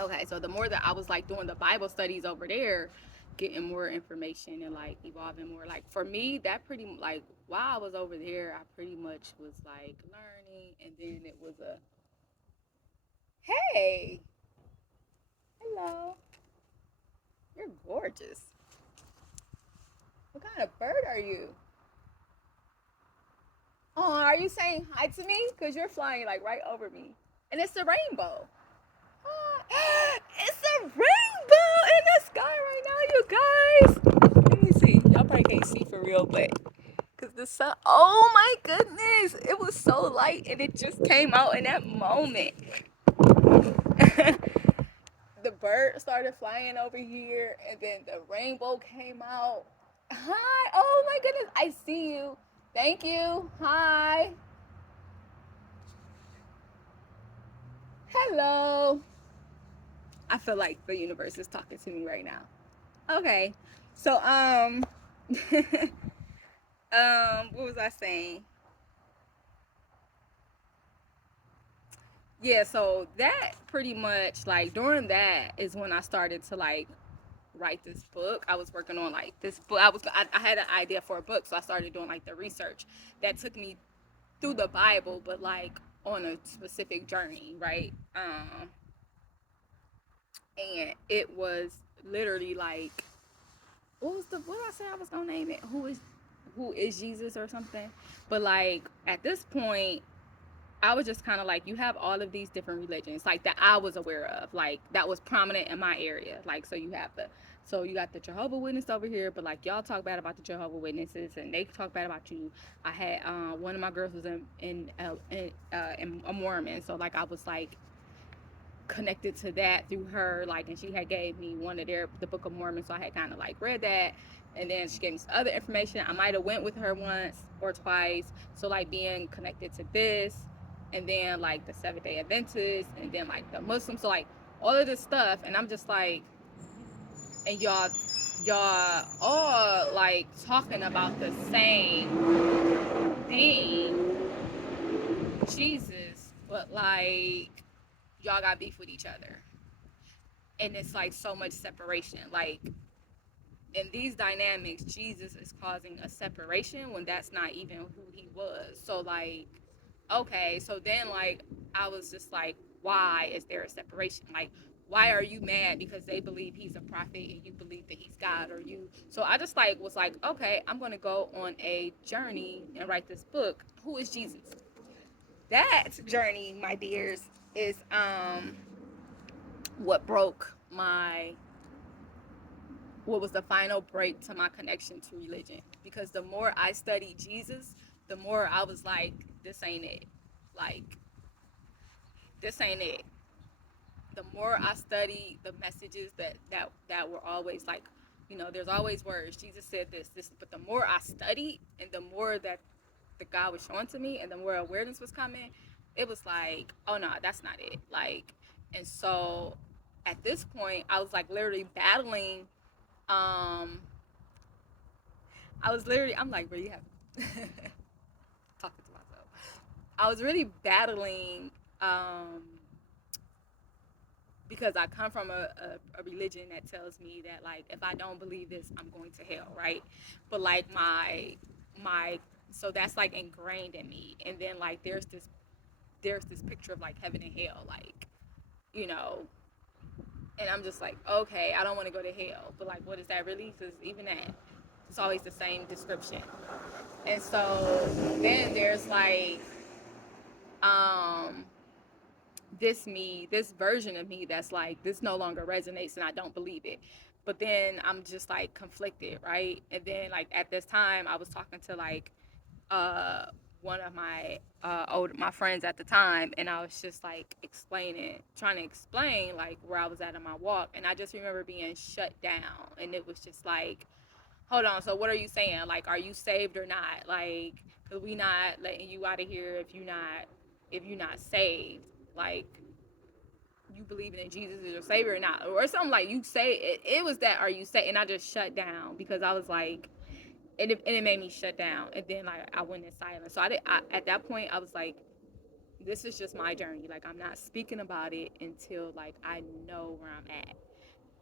Okay, so the more that I was like doing the Bible studies over there, getting more information and like evolving more. Like for me, that pretty like while I was over there, I pretty much was like learning, and then it was a hey, hello, you're gorgeous. What kind of bird are you? Oh, are you saying hi to me? Cause you're flying like right over me, and it's a rainbow. It's a rainbow in the sky right now, you guys. Let me see. Y'all probably can't see for real, but because the sun, oh my goodness, it was so light and it just came out in that moment. The bird started flying over here and then the rainbow came out. Hi, oh my goodness, I see you. Thank you. Hi. Hello. I feel like the universe is talking to me right now. Okay. So what was I saying? Yeah, so that pretty much like during that is when I started to like write this book. I was working on like this book. I had an idea for a book, so I started doing like the research that took me through the Bible, but like on a specific journey, right? And it was literally like what did I say I was gonna name it? Who is Jesus or something? But like at this point, I was just kind of like, you have all of these different religions, like that I was aware of, like that was prominent in my area. Like, so you got the Jehovah Witness over here, but like y'all talk bad about the Jehovah Witnesses, and they talk bad about you. I had one of my girls was in a Mormon, so like I was like connected to that through her, like, and she had gave me one of the Book of Mormon, so I had kind of like read that, and then she gave me some other information. I might have went with her once or twice, so like being connected to this, and then like the Seventh Day Adventists, and then like the Muslims, so like all of this stuff, and I'm just like, and y'all all like talking about the same thing, Jesus, but like y'all got beef with each other, and it's like so much separation, like in these dynamics Jesus is causing a separation when that's not even who he was. So like, okay, so then like I was just like, why is there a separation? Like, why are you mad because they believe he's a prophet and you believe that he's God? Or you So I just like was like, okay, I'm gonna go on a journey and write this book. Who is Jesus? That journey, my dears, is what broke my what was the final break to my connection to religion, because the more I studied Jesus, the more I was like, this ain't it. Like, this ain't it. The more I studied the messages that were always like, there's always words. Jesus said this, but the more I studied and the more that the God was showing to me and the more awareness was coming, it was like, oh no, that's not it. Like, and so at this point, I was like literally battling. Um, I'm like really happy talking to myself. I was really battling because I come from a religion that tells me that like if I don't believe this, I'm going to hell, right? But like my so that's like ingrained in me. And then like there's this picture of like heaven and hell, like, you know, and I'm just like, okay, I don't want to go to hell, but like what is that really? Because even that, it's always the same description. And so then there's like um this version of me that's like, this no longer resonates and I don't believe it. But then I'm just like conflicted, right? And then like at this time I was talking to like uh one of my friends at the time, and I was just like trying to explain like where I was at in my walk, and I just remember being shut down, and it was just like, hold on, so what are you saying? Like, are you saved or not? Like, cause we not letting you out of here if you're not saved. Like, you believing in Jesus as your savior or not, or something like you say it was that, are you saved? And I just shut down because I was like, and it made me shut down, and then like I went in silence. So at that point I was like, this is just my journey. Like, I'm not speaking about it until like I know where I'm at.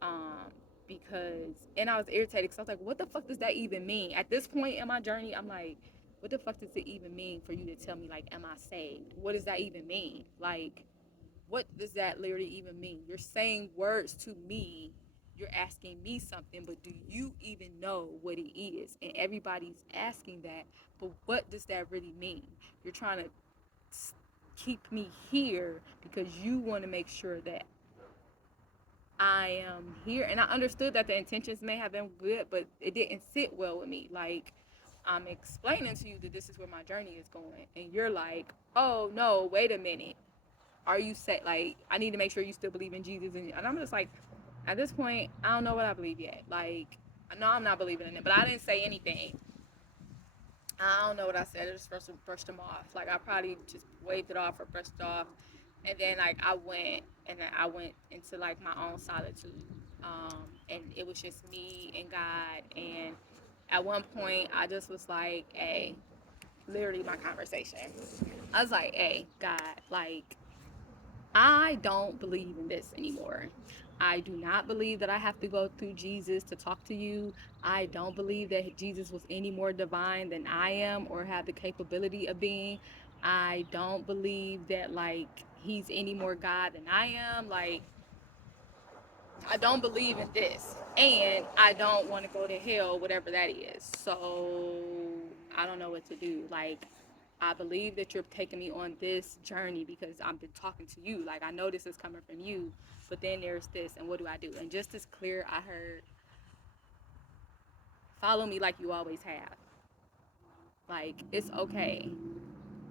Um, because, and I was irritated because I was like, what the fuck does that even mean? At this point in my journey, I'm like, what the fuck does it even mean for you to tell me, like, am I saved? What does that even mean? Like, what does that literally even mean? You're saying words to me, you're asking me something, but do you even know what it is? And everybody's asking that, but what does that really mean? You're trying to keep me here because you want to make sure that I am here. And I understood that the intentions may have been good, but it didn't sit well with me. Like, I'm explaining to you that this is where my journey is going, and you're like, oh no, wait a minute, are you say, like, I need to make sure you still believe in Jesus? And I'm just like, at this point, I don't know what I believe yet. Like, I know I'm not believing in it, but I didn't say anything. I don't know what I said. I just brushed them off. Like, I probably just waved it off or brushed it off. And then, like, I went into, like, my own solitude. And it was just me and God. And at one point, I just was like, hey, literally my conversation. I was like, hey, God, like, I don't believe in this anymore. I do not believe that I have to go through Jesus to talk to you. I don't believe that Jesus was any more divine than I am or have the capability of being. I don't believe that, like, he's any more God than I am. Like, I don't believe in this. And I don't want to go to hell, whatever that is. So I don't know what to do. Like, I believe that you're taking me on this journey because I've been talking to you. Like, I know this is coming from you, but then there's this, and what do I do? And just as clear, I heard, follow me like you always have. Like, it's okay.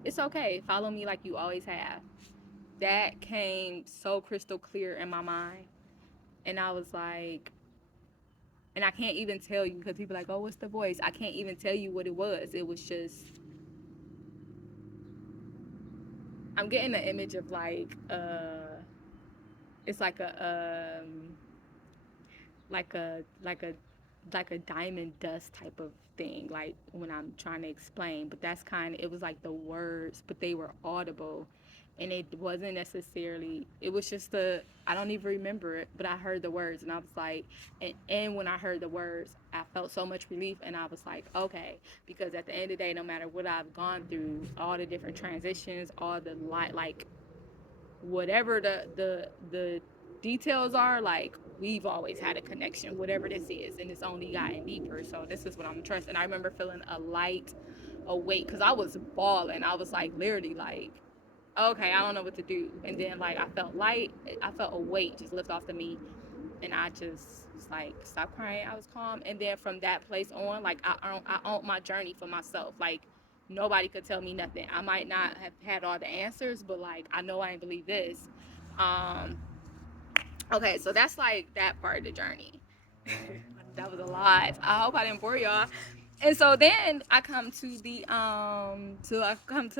It's okay. Follow me like you always have. That came so crystal clear in my mind. And I was like, and I can't even tell you because people are like, oh, what's the voice? I can't even tell you what it was. It was just, I'm getting the image of like, it's like a like a like a diamond dust type of thing, like when I'm trying to explain. But that's kind of, it was like the words, but they were audible, and it wasn't necessarily, it was just a, I don't even remember it, but I heard the words and I was like, and when I heard the words, I felt so much relief, and I was like, okay, because at the end of the day, no matter what I've gone through, all the different transitions, all the like whatever the details are, like, we've always had a connection, whatever this is, and it's only gotten deeper. So this is what I'm trusting. I remember feeling a weight, because I was bawling. I was like, literally, like, okay, I don't know what to do. And then, like, I felt light. I felt a weight just lift off of me, and I just was like, stop crying. I was calm. And then from that place on, like, I owned my journey for myself. Like, nobody could tell me nothing. I might not have had all the answers, but, like, I know I ain't believe this. um okay, so that's like that part of the journey. That was a lot. I hope I didn't bore y'all. And so then I come to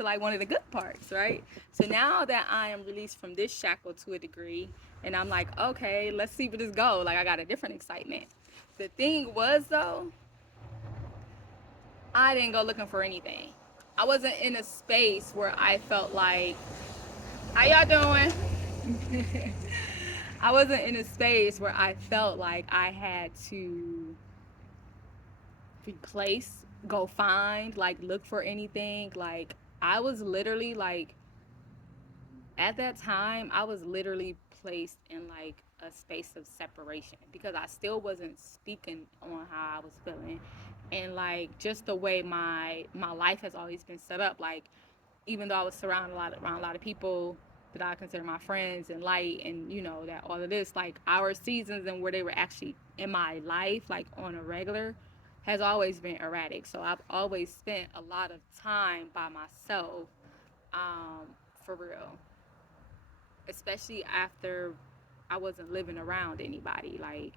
like one of the good parts, right? So now that I am released from this shackle to a degree, and I'm like, okay, let's see where this goes. Like, I got a different excitement. The thing was, though, I didn't go looking for anything. I wasn't in a space where I felt like, how y'all doing? I wasn't in a space where I felt like I had to replace, go find, like, look for anything. Like, I was literally like, at that time, I was literally placed in like a space of separation because I still wasn't speaking on how I was feeling. And like, just the way my life has always been set up, like, even though I was surrounded around a lot of people that I consider my friends and light, and you know that all of this, like, our seasons and where they were actually in my life, like on a regular, has always been erratic. So I've always spent a lot of time by myself, for real, especially after I wasn't living around anybody. Like,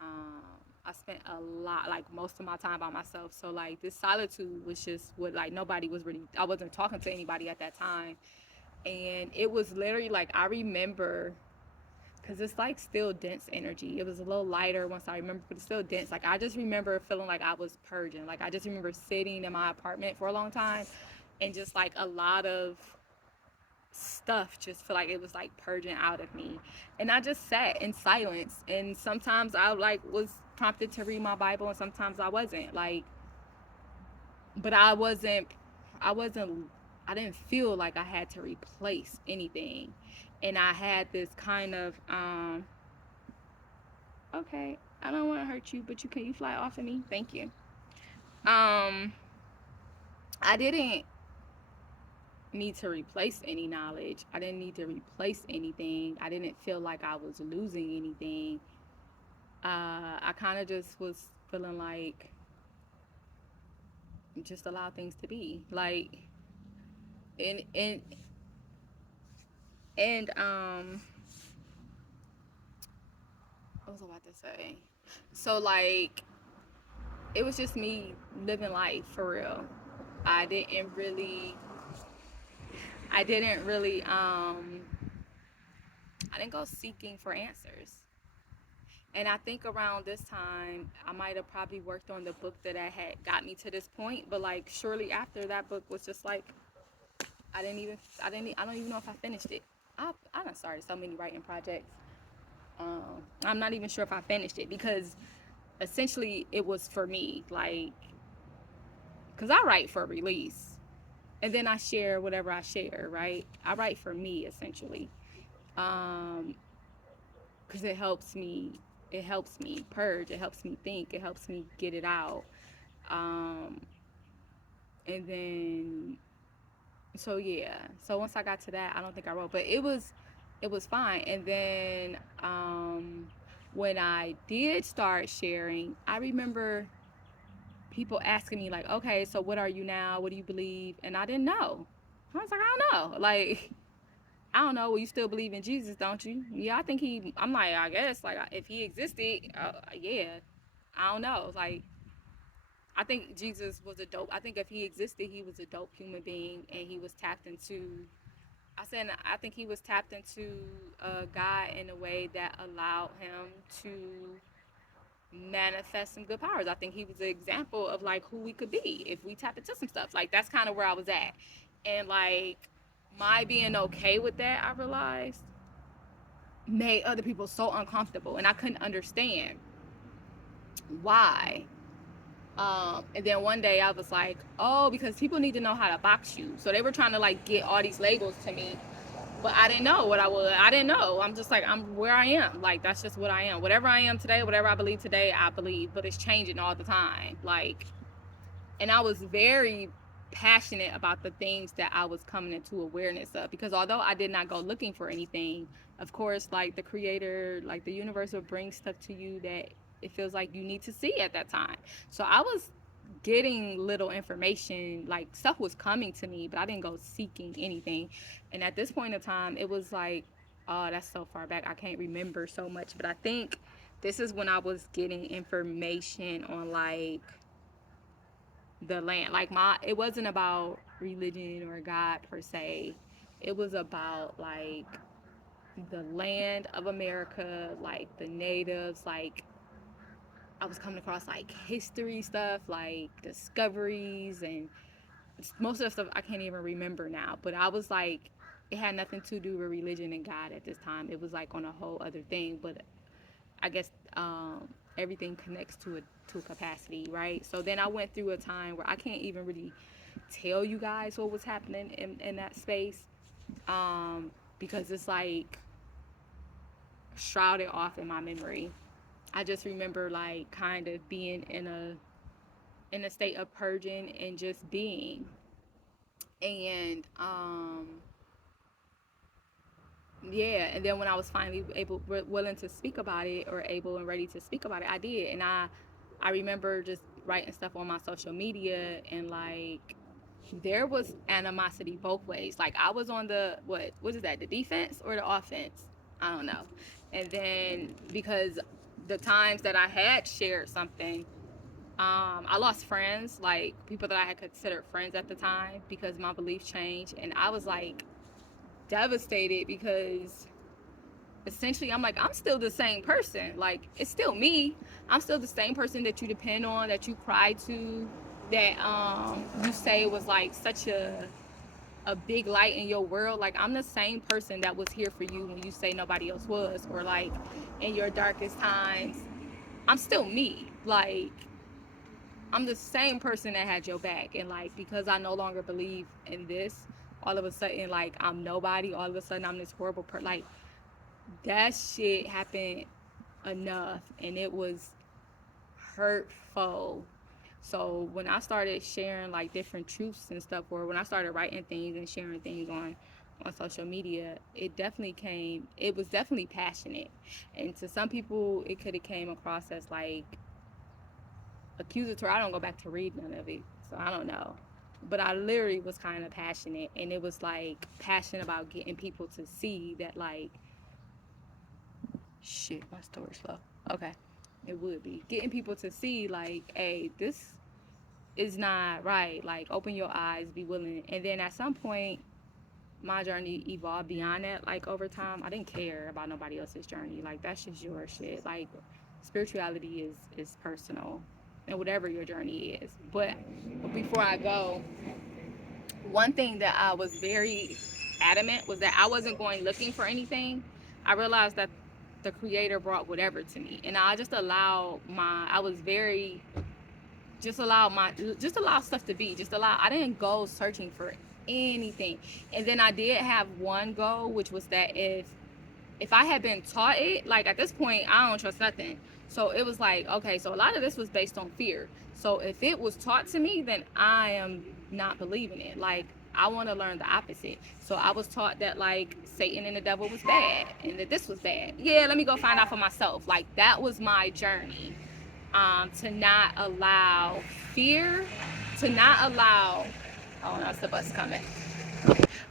um, I spent a lot, like most of my time by myself. So like, this solitude was just what, like, nobody was really, I wasn't talking to anybody at that time. And it was literally like, I remember, because it's like still dense energy. It was a little lighter once I remember, but it's still dense. Like, I just remember feeling like I was purging. Like, I just remember sitting in my apartment for a long time, and just like a lot of stuff just feel like it was like purging out of me. And I just sat in silence, and sometimes I like was prompted to read my Bible, and sometimes I wasn't, like, but I wasn't I didn't feel like I had to replace anything. And I had this kind of okay, I don't want to hurt you, but you fly off of me, thank you. I didn't need to replace any knowledge. I didn't need to replace anything. I didn't feel like I was losing anything. I kind of just was feeling like just allow things to be. Like, and and and what was I about to say? So like, it was just me living life for real. I didn't really I didn't really I didn't go seeking for answers. And I think around this time, I might have probably worked on the book that I had got me to this point. But like shortly after, that book was just like, I don't even know if I finished it. I done started so many writing projects. I'm not even sure if I finished it, because essentially it was for me, like, because I write for release, and then I share whatever I share, right? I write for me essentially, because it helps me purge, it helps me think, it helps me get it out. um and then so yeah, so once I got to that, I don't think I wrote, but it was fine. And then when I did start sharing, I remember people asking me like, okay, so what are you now, what do you believe? And I didn't know. I was like, I don't know, like, I don't know. Well, you still believe in Jesus, don't you? Yeah, I think I'm like, I guess, like, if he existed, yeah. I don't know. Like, I think Jesus was a dope. I think if he existed, he was a dope human being, and he was tapped into. I think he was tapped into God in a way that allowed him to manifest some good powers. I think he was an example of like who we could be if we tap into some stuff. Like, that's kind of where I was at, and like my being okay with that, I realized, made other people so uncomfortable, and I couldn't understand why. And then one day I was like, oh, because people need to know how to box you. So they were trying to like get all these labels to me, but I didn't know what I was. I didn't know. I'm just like, I'm where I am. Like, that's just what I am. Whatever I am today, whatever I believe today, I believe, but it's changing all the time. Like, and I was very passionate about the things that I was coming into awareness of, because although I did not go looking for anything, of course, like the creator, like the universe will bring stuff to you that it feels like you need to see at that time. So I was getting little information, like stuff was coming to me, but I didn't go seeking anything. And at this point in time, it was like, oh, that's so far back, I can't remember so much, but I think this is when I was getting information on like the land. Like, it wasn't about religion or God per se. It was about like the land of America, like the natives. Like, I was coming across like history stuff, like discoveries, and most of the stuff I can't even remember now. But I was like, it had nothing to do with religion and God at this time. It was like on a whole other thing. But I guess everything connects to a capacity, right? So then I went through a time where I can't even really tell you guys what was happening in that space, because it's like shrouded off in my memory. I just remember like kind of being in a state of purging and just being, and yeah. And then when I was finally willing to speak about it, or able and ready to speak about it, I did. And I remember just writing stuff on my social media, and like there was animosity both ways. Like, I was on the what is that, the defense or the offense? I don't know. And then because the times that I had shared something, I lost friends, like people that I had considered friends at the time, because my beliefs changed, and I was like devastated, because essentially I'm like, I'm still the same person. Like, it's still me. I'm still the same person that you depend on, that you cry to, that you say was like such a a big light in your world. Like, I'm the same person that was here for you when you say nobody else was, or like in your darkest times. I'm still me. Like, I'm the same person that had your back. And like, because I no longer believe in this, all of a sudden, like, I'm nobody. All of a sudden, I'm this horrible person. Like, that shit happened enough, and it was hurtful. So when I started sharing like different truths and stuff, or when I started writing things and sharing things on social media, it was definitely passionate. And to some people it could have came across as like accusatory. I don't go back to read none of it, so I don't know. But I literally was kind of passionate, and it was like passionate about getting people to see that, like, shit, my story's slow. Okay. It would be getting people to see, like, hey, this is not right. Like, open your eyes, be willing. And then at some point, my journey evolved beyond that. Like, over time, I didn't care about nobody else's journey. Like, that's just your shit. Like, spirituality is personal, and whatever your journey is. But before I go, one thing that I was very adamant was that I wasn't going looking for anything. I realized that the creator brought whatever to me, and I just allowed I was very, just allow stuff to be, I didn't go searching for anything. And then I did have one goal, which was that if I had been taught it, like, at this point I don't trust nothing. So it was like, okay, so a lot of this was based on fear. So if it was taught to me, then I am not believing it. Like, I want to learn the opposite. So I was taught that, like, Satan and the devil was bad, and that this was bad. Yeah, let me go find out for myself. Like, that was my journey. To not allow fear, to not allow, oh no, it's the bus coming.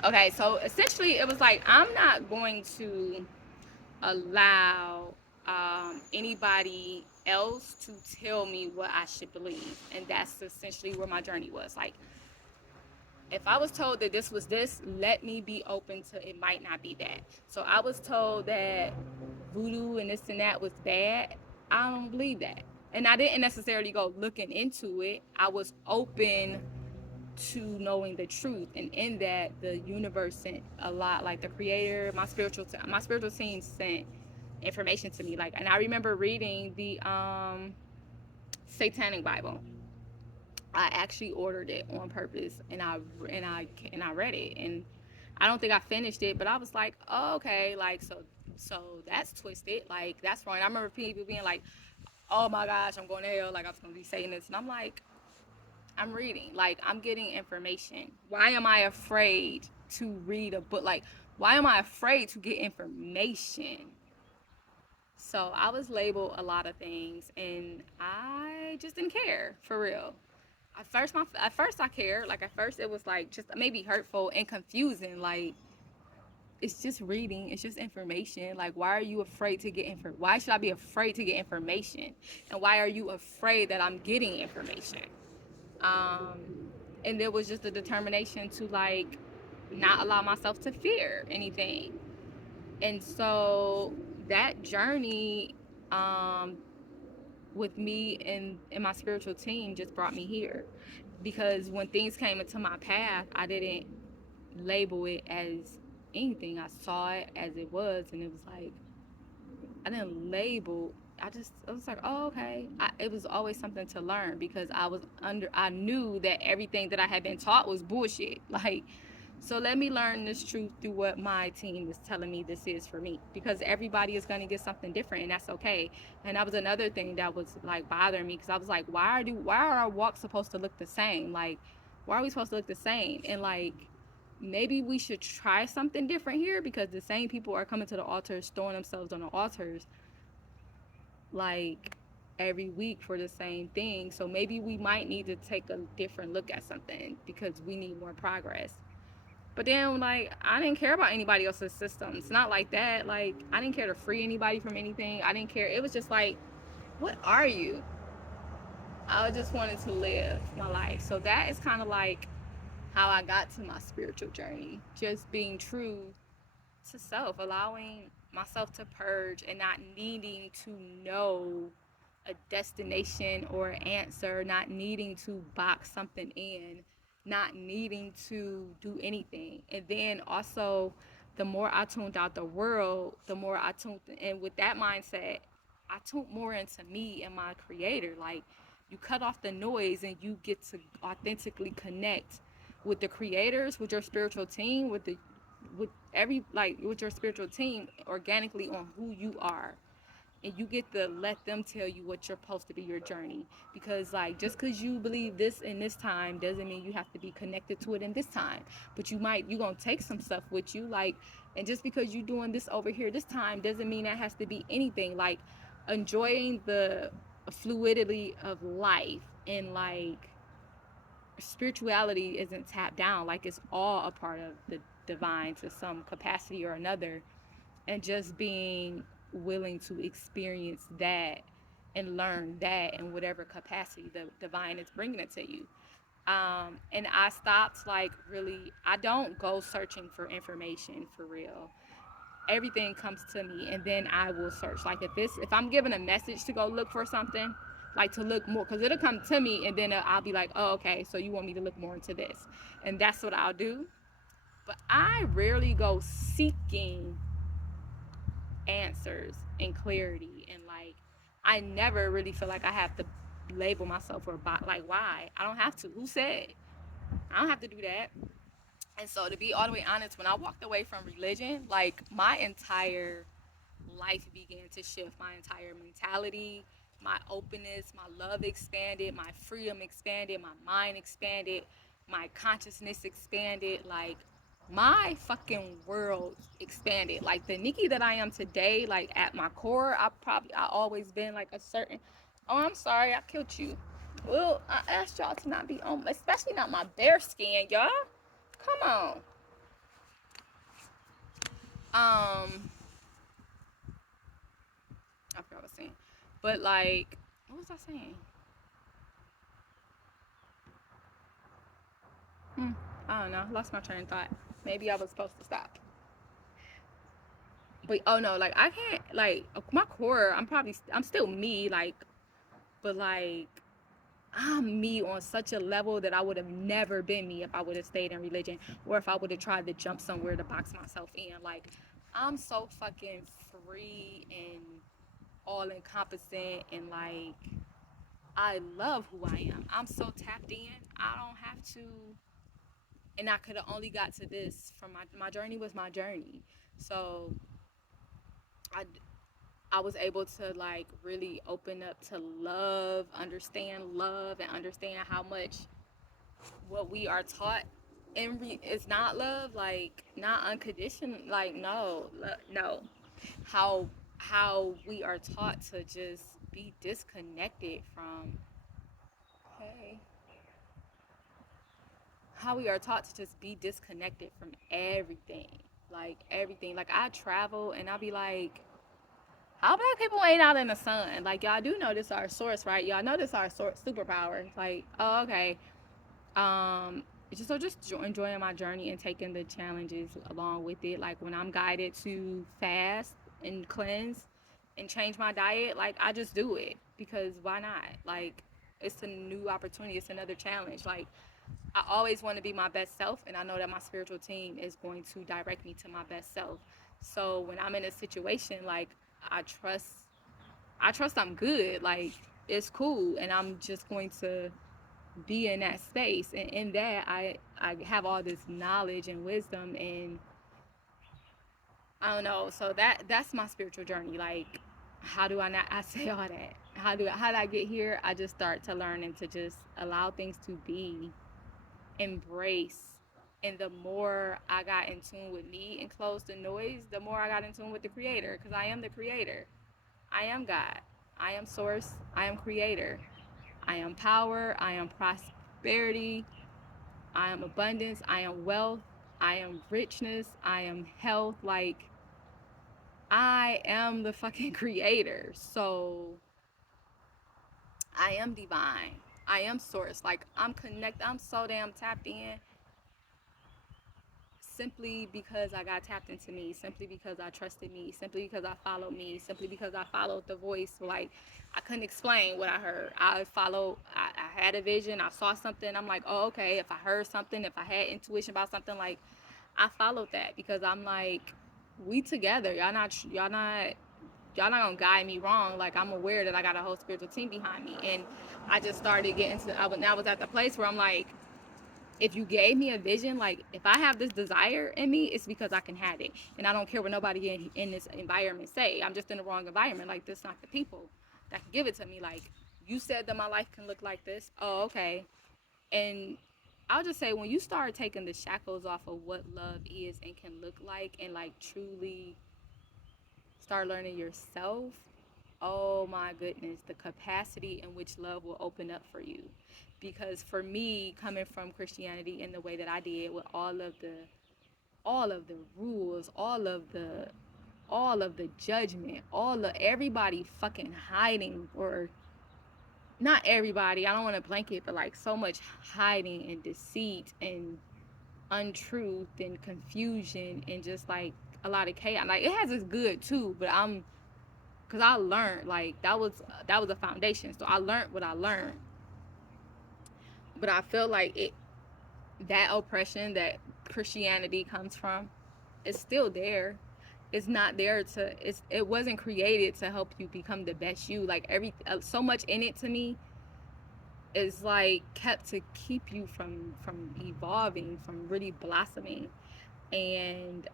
Okay, so essentially it was like, I'm not going to allow anybody else to tell me what I should believe. And that's essentially where my journey was. Like, if I was told that this was this, let me be open to it might not be that. So I was told that voodoo and this and that was bad. I don't believe that. And I didn't necessarily go looking into it. I was open to knowing the truth, and in that, the universe sent a lot. Like, the creator, my spiritual team sent information to me. Like, and I remember reading the Satanic Bible. I actually ordered it on purpose, and I read it, and I don't think I finished it, but I was like, oh, okay, like, so that's twisted, like, that's wrong. I remember people being like, oh my gosh, I'm going to hell, like, I was going to be saying this, and I'm like, I'm reading, like, I'm getting information. Why am I afraid to read a book? Like, why am I afraid to get information? So I was labeled a lot of things, and I just didn't care, for real. At first I cared. Like, at first it was like just maybe hurtful and confusing. Like, it's just reading, it's just information. Like, why are you afraid to get why should I be afraid to get information? And why are you afraid that I'm getting information? Um, and there was just a determination to, like, not allow myself to fear anything. And so that journey, um, with me and my spiritual team, just brought me here. Because when things came into my path, I didn't label it as anything. I saw it as it was, and it was like, I didn't label. I was like, oh, okay. It was always something to learn, because I knew that everything that I had been taught was bullshit. Like, so let me learn this truth through what my team is telling me this is for me, because everybody is going to get something different, and that's okay. And that was another thing that was, like, bothering me, because I was like, why are our walks supposed to look the same? Like, why are we supposed to look the same? And, like, maybe we should try something different here, because the same people are coming to the altars, throwing themselves on the altars, like, every week for the same thing. So maybe we might need to take a different look at something, because we need more progress. But then, like, I didn't care about anybody else's system. It's not like that. Like, I didn't care to free anybody from anything. I didn't care. It was just like, what are you? I just wanted to live my life. So that is kind of like how I got to my spiritual journey. Just being true to self, allowing myself to purge, and not needing to know a destination or an answer, not needing to box something in. not needing to do anything. And then also, the more I tuned out the world, the more I tuned and with that mindset, I tuned more into me and my creator. Like, you cut off the noise and you get to authentically connect with the creators, with your spiritual team, with your spiritual team organically on who you are, and you get to let them tell you what you're supposed to be, your journey. Because like, just because you believe this in this time doesn't mean you have to be connected to it in this time. But you're gonna take some stuff with you, like, and just because you're doing this over here this time doesn't mean that has to be anything. Like, enjoying the fluidity of life, and like, spirituality isn't tapped down, like it's all a part of the divine to some capacity or another. And just being willing to experience that and learn that in whatever capacity the divine is bringing it to you. And I stopped, like, really, I don't go searching for information for real. Everything comes to me, and then I will search. Like, if I'm given a message to go look for something, like to look more, because it'll come to me, and then I'll be like, oh, okay, so you want me to look more into this, and that's what I'll do. But I rarely go seeking answers and clarity, and like, I never really feel like I have to label myself or like, why? I don't have to. Who said? I don't have to do that. And so, to be all the way honest, when I walked away from religion, like, my entire life began to shift. My entire mentality, my openness, my love expanded, my freedom expanded, my mind expanded, my consciousness expanded. Like, my fucking world expanded. Like, the Nikki that I am today, like, at my core, I always been like a certain. Oh, I'm sorry, I killed you. Well, I asked y'all to not be on, especially not my bare skin, y'all. Come on. I forgot what I was saying. But like, what was I saying? I don't know. Lost my train of thought. Maybe I was supposed to stop. But oh no, like, I can't, like, my core. I'm still me. Like, but like, I'm me on such a level that I would have never been me if I would have stayed in religion, or if I would have tried to jump somewhere to box myself in. Like, I'm so fucking free and all encompassing, and like, I love who I am. I'm so tapped in. I don't have to. And I could have only got to this from my journey was my journey. So I, I was able to, like, really open up to love, and understand how much what we are taught is not love, like, not unconditional, like, no, no. How we are taught to just be disconnected from, hey, how we are taught to just be disconnected from everything. Like, everything. Like, I travel and I'll be like, how black people ain't out in the sun? Like, y'all do know this our source, right? Y'all know this our superpower. Like, oh, okay. Um, just enjoying my journey and taking the challenges along with it. Like, when I'm guided to fast and cleanse and change my diet, like, I just do it, because why not? Like, it's a new opportunity. It's another challenge. Like, I always want to be my best self, and I know that my spiritual team is going to direct me to my best self. So when I'm in a situation, like, I trust, I'm good. Like, it's cool, and I'm just going to be in that space, and in that, I have all this knowledge and wisdom, and I don't know. So that's my spiritual journey. Like, how do I not? I say all that. How did I get here? I just start to learn and to just allow things to be, embrace. And the more I got in tune with me and closed the noise, the more I got in tune with the creator, because I am the creator. I am God. I am source. I am creator. I am power. I am prosperity. I am abundance. I am wealth. I am richness. I am health. Like, I am the fucking creator. So I am divine. I am source. Like, I'm so damn tapped in. simply because I got tapped into me, simply because I trusted me, simply because I followed me, simply because I followed the voice. Like, I couldn't explain what I heard. I had a vision, I saw something. I'm like, oh, okay, if I heard something, if I had intuition about something, like, I followed that because I'm like, we together. Y'all not gonna guide me wrong. Like, I'm aware that I got a whole spiritual team behind me. And I just started getting to, I was at the place where I'm like, if you gave me a vision, like, if I have this desire in me, it's because I can have it. And I don't care what nobody in this environment say. I'm just in the wrong environment. Like, this not the people that can give it to me. Like, you said that my life can look like this. Oh, okay. And I'll just say, when you start taking the shackles off of what love is and can look like, and like truly start learning yourself, oh my goodness, the capacity in which love will open up for you. Because for me, coming from Christianity in the way that I did, with all of the rules, all of the judgment, all of everybody fucking hiding, or not everybody, I don't want to blanket, but like so much hiding and deceit and untruth and confusion and just like a lot of chaos. Like, it has its good too, but because I learned, like, that was a foundation. So I learned what I learned, but I feel like that oppression that Christianity comes from is still there. It's not there it wasn't created to help you become the best you. Like, so much in it to me is like kept to keep you from evolving, from really blossoming. And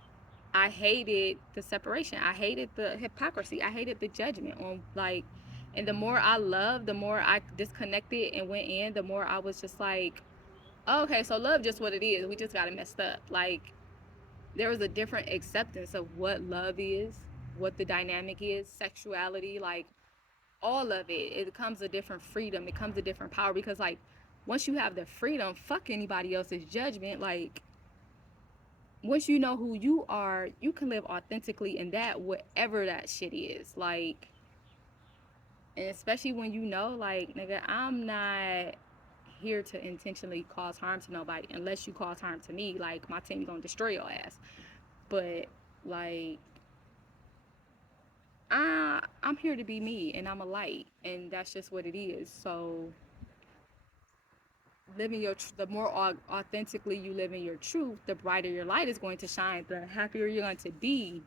I hated the separation. I hated the hypocrisy. I hated the judgment on, like, and the more I loved, the more I disconnected and went in, the more I was just like, oh, okay, so love just what it is. We just got it messed up. Like, there was a different acceptance of what love is, what the dynamic is, sexuality, like, all of it. It comes a different freedom. It comes a different power, because, like, once you have the freedom, fuck anybody else's judgment. Like, once you know who you are, you can live authentically in that, whatever that shit is. Like, and especially when you know, like, nigga, I'm not here to intentionally cause harm to nobody unless you cause harm to me. Like, my team gonna destroy your ass. But, like, I'm here to be me, and I'm a light, and that's just what it is. So the more authentically you live in your truth, the brighter your light is going to shine, the happier you're going to be.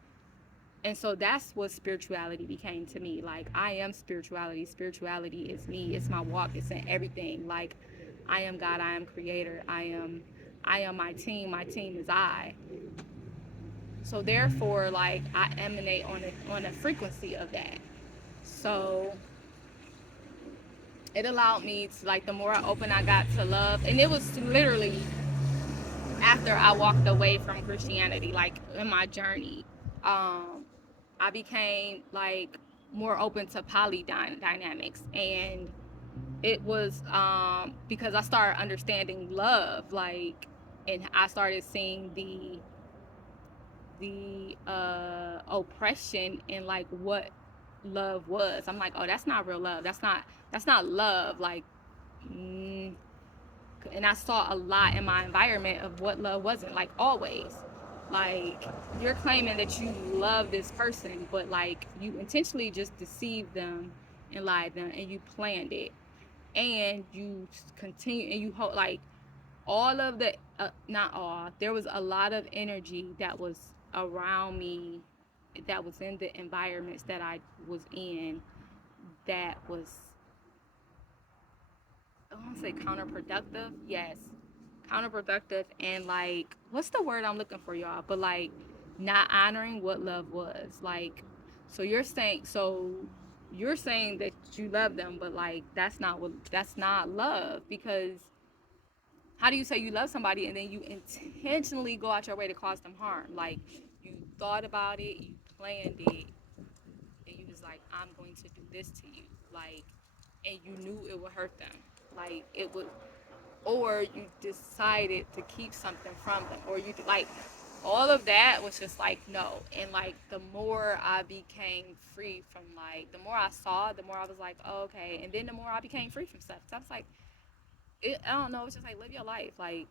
And so that's what spirituality became to me. Like, I am spirituality. Spirituality is me. It's my walk. It's in everything. Like, I am God. I am creator. I am my team. My team is I. So therefore, like, I emanate on a frequency of that. So it allowed me to, like, the more open I got to love, and it was literally after I walked away from Christianity, like, in my journey, I became, like, more open to poly dynamics. And it was because I started understanding love, like, and I started seeing the oppression in, like, what love was. I'm like, oh, that's not real love. That's not love. Like, and I saw a lot in my environment of what love wasn't. Like, always, like, you're claiming that you love this person, but, like, you intentionally just deceived them and lied to them, and you planned it, and you continue, and you hold, like, all of the not all, there was a lot of energy that was around me, that was in the environments that I was in, that was, I want to say counterproductive. Yes, counterproductive. And, like, what's the word I'm looking for, y'all? But, like, not honoring what love was. Like, so you're saying that you love them, but, like, that's not love. Because how do you say you love somebody and then you intentionally go out your way to cause them harm? Like, you thought about it, you planned it, and you was like, I'm going to do this to you. Like, and you knew it would hurt them. Like, it would, or you decided to keep something from them, or you, like, all of that was just like, no. And, like, the more I became free from, like, the more I saw, the more I was like, oh, okay. And then the more I became free from stuff. So I was like, I don't know, it's just like, live your life. Like,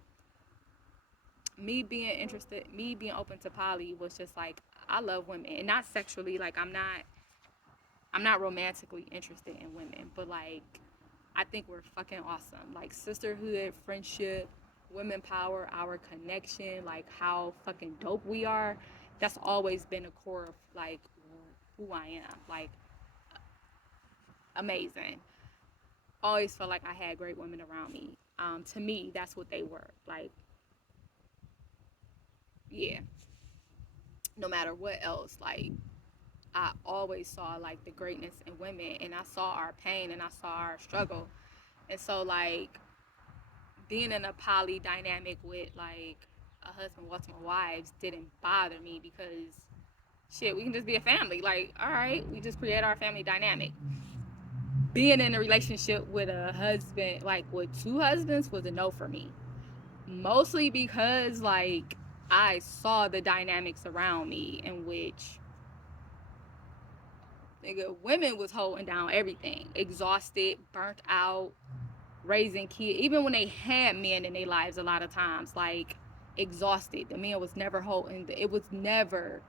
me being open to poly was just like, I love women, and not sexually. Like, I'm not romantically interested in women, but like, I think we're fucking awesome. Like, sisterhood, friendship, women power, our connection, like how fucking dope we are. That's always been a core of like who I am. Like, amazing. Always felt like I had great women around me. To me, that's what they were. Like, yeah. No matter what else, like, I always saw like the greatness in women, and I saw our pain, and I saw our struggle. And so, like, being in a poly dynamic with like a husband, multiple wives didn't bother me, because shit, we can just be a family. Like, all right, we just create our family dynamic. Being in a relationship with a husband, like with two husbands, was a no for me. Mostly because like I saw the dynamics around me in which, nigga, women was holding down everything, exhausted, burnt out, raising kids, even when they had men in their lives, a lot of times, like, exhausted. The man was never holding, it was never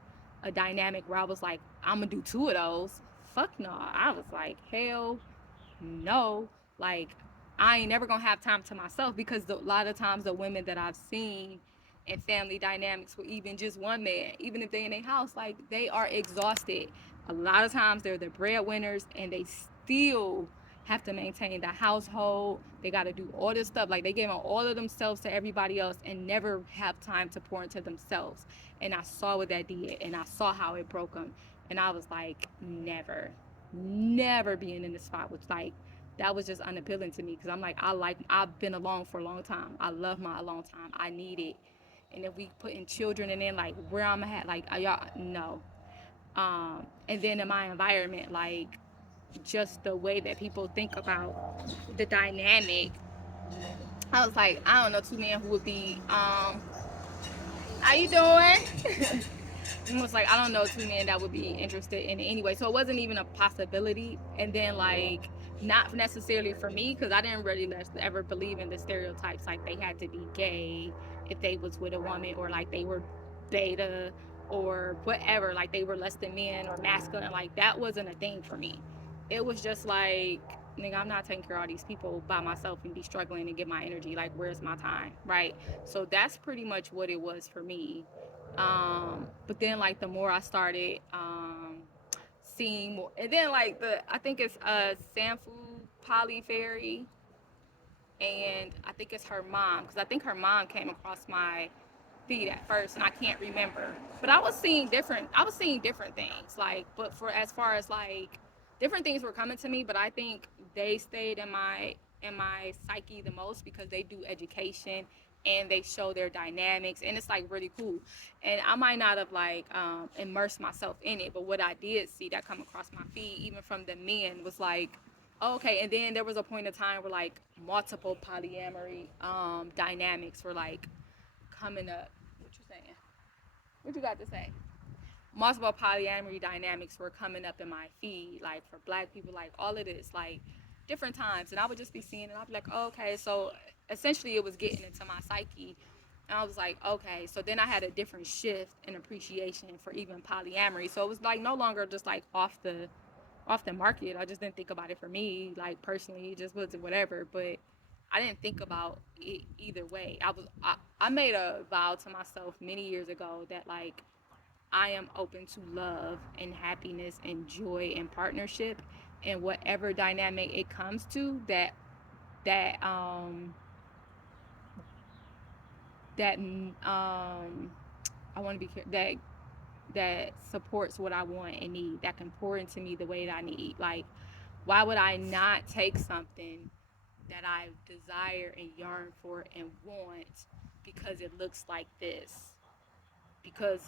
a dynamic where I was like, I'm gonna do two of those. Fuck no. I was like, hell no. Like, I ain't never gonna have time to myself, because a lot of times the women that I've seen in family dynamics with even just one man, even if they in their house, like, they are exhausted. A lot of times they're the breadwinners, and they still have to maintain the household. They got to do all this stuff. Like, they gave all of themselves to everybody else and never have time to pour into themselves. And I saw what that did, and I saw how it broke them. And I was like, never being in this spot, which, like, that was just unappealing to me, because I'm like, I've been alone for a long time. I love my alone time. I need it. And if we put in children and then like where I'm at, like, y'all, no. And then in my environment, like, just the way that people think about the dynamic, I was like, I don't know two men who would be, how you doing? It was like, I don't know two men that would be interested in it anyway. So it wasn't even a possibility. And then, like, not necessarily for me, because I didn't really ever believe in the stereotypes, like they had to be gay if they was with a woman, or like they were beta or whatever, like they were less than men or masculine. Like, that wasn't a thing for me. It was just like, nigga, I'm not taking care of all these people by myself and be struggling and get my energy. Like, where's my time, right? So that's pretty much what it was for me. But then, like, the more I started seeing more, and then like I think it's Sanfu Polly Fairy, and I think it's her mom, because I think her mom came across my feed at first, and I can't remember. But I was seeing different things, like, but for as far as like different things were coming to me, but I think they stayed in my psyche the most, because they do education and they show their dynamics, and it's like really cool. And I might not have like immersed myself in it, but what I did see that come across my feed, even from the men, was like, oh, okay. And then there was a point in time where like multiple polyamory dynamics were like coming up. What you saying? What you got to say? Multiple polyamory dynamics were coming up in my feed, like for black people, like all of this, like different times. And I would just be seeing it, and I'd be like, oh, okay. So essentially it was getting into my psyche. And I was like, okay. So then I had a different shift in appreciation for even polyamory. So it was like no longer just like off the market. I just didn't think about it for me, like personally, it just was whatever. But I didn't think about it either way. I made a vow to myself many years ago that like I am open to love and happiness and joy and partnership, and whatever dynamic it comes to, that that I want to be that supports what I want and need, that can pour into me the way that I need. Like, why would I not take something that I desire and yearn for and want because it looks like this? Because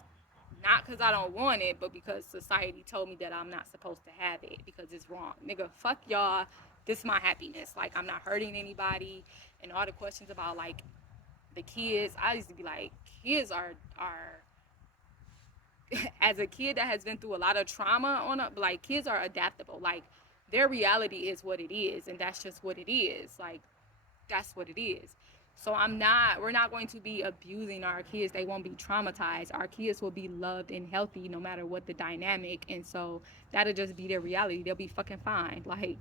not because I don't want it, but because society told me that I'm not supposed to have it because it's wrong. Nigga, fuck y'all. This is my happiness. Like, I'm not hurting anybody. And all the questions about like the kids, I used to be like, kids are as a kid that has been through a lot of trauma like, kids are adaptable. Like, their reality is what it is, and that's just what it is. Like, that's what it is. So we're not going to be abusing our kids. They won't be traumatized. Our kids will be loved and healthy no matter what the dynamic. And so that'll just be their reality. They'll be fucking fine. Like,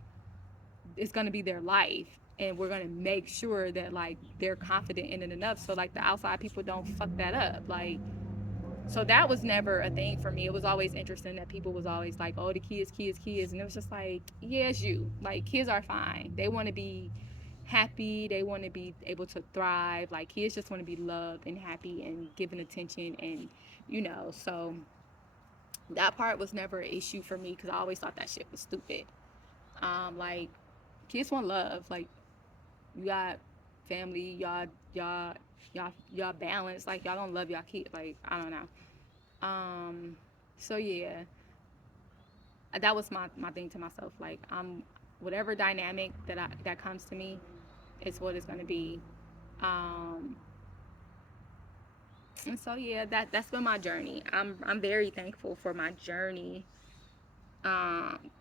it's going to be their life. And we're going to make sure that, like, they're confident in it enough. So, like, the outside people don't fuck that up. Like, so that was never a thing for me. It was always interesting that people was always like, oh, the kids. And it was just like, yeah, it's you. Like, kids are fine. They want to be happy. They want to be able to thrive. Like, kids just want to be loved and happy and given attention. And, so that part was never an issue for me because I always thought that shit was stupid. Like, kids want love. Like, you got family, y'all balance. Like, y'all don't love y'all kids. Like, I don't know. So yeah, that was my thing to myself. Like, whatever dynamic that comes to me, it's what it's gonna be. Um, and so yeah, that's been my journey. I'm very thankful for my journey.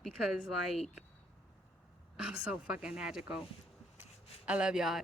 Because, like, I'm so fucking magical. I love y'all.